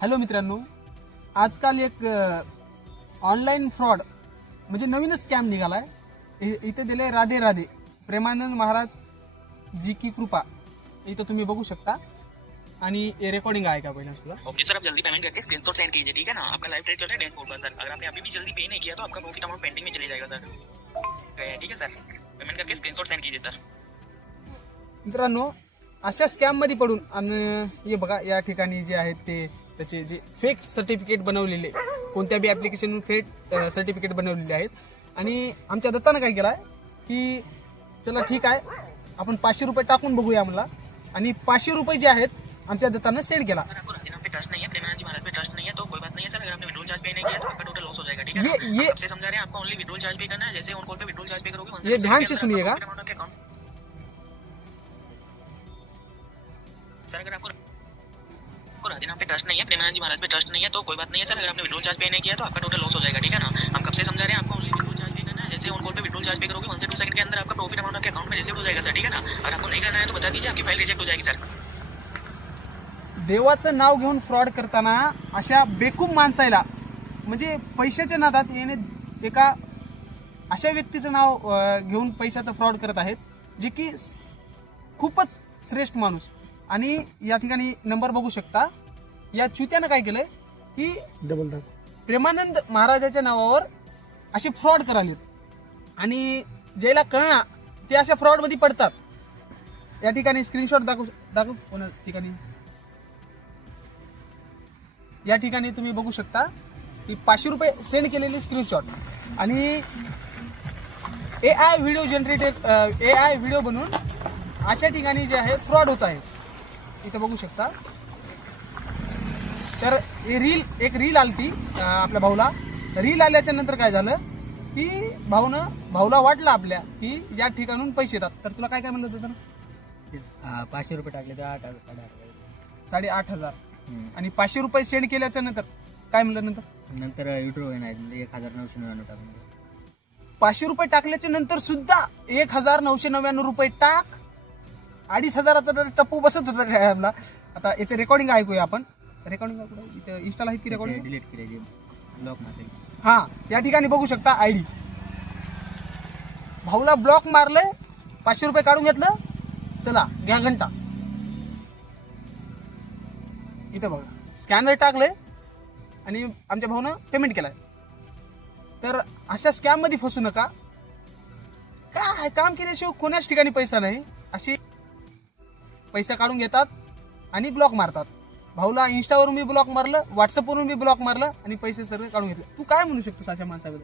Hello मित्रांनो, आजकाल एक ऑनलाईन फ्रॉड म्हणजे नवीनच स्कॅम निघालाय. इथे दिले राधे राधे प्रेमानंद महाराज जी की कृपा. इथं तुम्ही बघू शकता आणि ये रेकॉर्डिंग आहे का पहिला सुद्धा. ओके सर, आप जल्दी पेमेंट करके स्क्रीनशॉट सेंड कीजिए, ठीक है ना। आपका लाइव ट्रेड चल रहा है डैशबोर्ड पर सर। अगर आपने अभी भी जल्दी पे नहीं किया तो आपका प्रॉफिट अमाउंट पेंडिंग में चले जाएगा सर। ठीक है सर, पेमेंट करके स्क्रीनशॉट सेंड कीजिए सर। मित्रांनो, अशा स्कॅम मध्ये पडून आणि हे बघा या ठिकाणी जे आहेत ते त्याचे जे फेक सर्टिफिकेट बनवलेले, कोणत्या बी ऍप्लिकेशनवरून फेक सर्टिफिकेट बनवलेले आहेत. आणि आमच्या दत्तानं काय केलं की चला ठीक आहे, आपण 500 रुपये टाकून बघूया म्हणला. आणि 500 रुपये जे आहेत आमच्या दत्तानं सेंड केला. अगर आपको राजीनामा पे ट्रस्ट नहीं है, प्रेमानंद जी महाराज पे ट्रस्ट नहीं है तो कोई बात नहीं है सर। अगर आपने विड्रॉल चार्ज पे नहीं किया तो आपका टोटल लॉस हो जाएगा, ठीक है ना। ये हम आपसे समझा रहे हैं, आपको ओनली विड्रॉल चार्ज पे करना है। जैसे ऑन कॉल पे विड्रॉल चार्ज पे करोगे, ये ध्यान से सुनिएगा सर। अगर आपको राजीनामा पे ट्रस्ट नहीं है, प्रेमानंद जी महाराज पे ट्रस्ट नहीं है तो कोई बात नहीं है सर। अगर आपने विड्रॉल चार्ज पे नहीं किया तो आपका टोटल लॉस हो जाएगा, ठीक है ना। हम कब से समझा रहे हैं, आपको ओनली विड्रॉल चार्ज पे करना है। जैसे ऑन कॉल पे विड्रॉल चार्ज पे करोगे 1 से 2 सेकंड के अंदर आपका प्रॉफिट अमाउंट आपके अकाउंट में रिसीव हो जाएगा सर, ठीक है ना। अगर आपको नहीं करना है तो बता दीजिए, आपकी फाइल रिजेक्ट हो जाएगी सर। देवाचं नाव घेऊन फ्रॉड करताना अशा बेकूम माणसाला म्हणजे पैशाच्या नादात येणे एका अशा व्यक्तीचं नाव घेऊन पैशाचा फ्रॉड करत आहेत, जे की खूपच श्रेष्ठ माणूस. आणि या ठिकाणी नंबर बघू शकता. या चुत्यानं काय केलंय की प्रेमानंद महाराजाच्या नावावर असे फ्रॉड करालेत आणि ज्याला कळना ते अशा फ्रॉड मध्ये पडतात. या ठिकाणी स्क्रीनशॉट दाखवू कोणा ठिकाणी. या ठिकाणी तुम्ही बघू शकता की 500 रुपये सेंड केलेली स्क्रीनशॉट आणि AI व्हिडिओ बनवून अशा ठिकाणी जे आहे फ्रॉड होत आहे. इथं बघू शकता. तर एक रील आलती आपल्या भाऊला. रील आल्याच्या नंतर काय झालं की भाऊला वाटलं आपल्या की या ठिकाणून पैसे येतात. तर तुला काय म्हणलं होतं तर 500 रुपये टाकले तर 8,500 आणि 500 रुपये सेंड केल्याच्या नंतर काय म्हणलं नंतर विड्रॉ नाही 1999 टाकून 500 रुपये टाकल्याच्या नंतर सुद्धा 1999 रुपये टाक 2,500चा तर टप्पू बसत होता. आता याचे रेकॉर्डिंग ऐकूया आपण. रेकॉर्डिंग इथे इंस्टाला आहे की रेकॉर्डिंग डिलीट केले ब्लॉक मारले. हा, या ठिकाणी बघू शकता आयडी. भाऊला ब्लॉक मारलंय, 500 रुपये काढून घेतलं, चला घ्या घंटा. इथं बघा स्कॅनर टाकलंय आणि आमच्या भाऊनं पेमेंट केलाय. तर अशा स्कॅम मध्ये फसू नका. काय काम केल्याशिवाय कोणाच ठिकाणी पैसा नाही. अशी पैसा काढून घेतात आणि ब्लॉक मारतात. भाऊला इंस्टावरून बी ब्लॉक मारलं, व्हॉट्सअपवरून बी ब्लॉक मारलं आणि पैसे सर्व काढून घेतले. तू काय म्हणू शकतोस अशा माणसाबद्दल?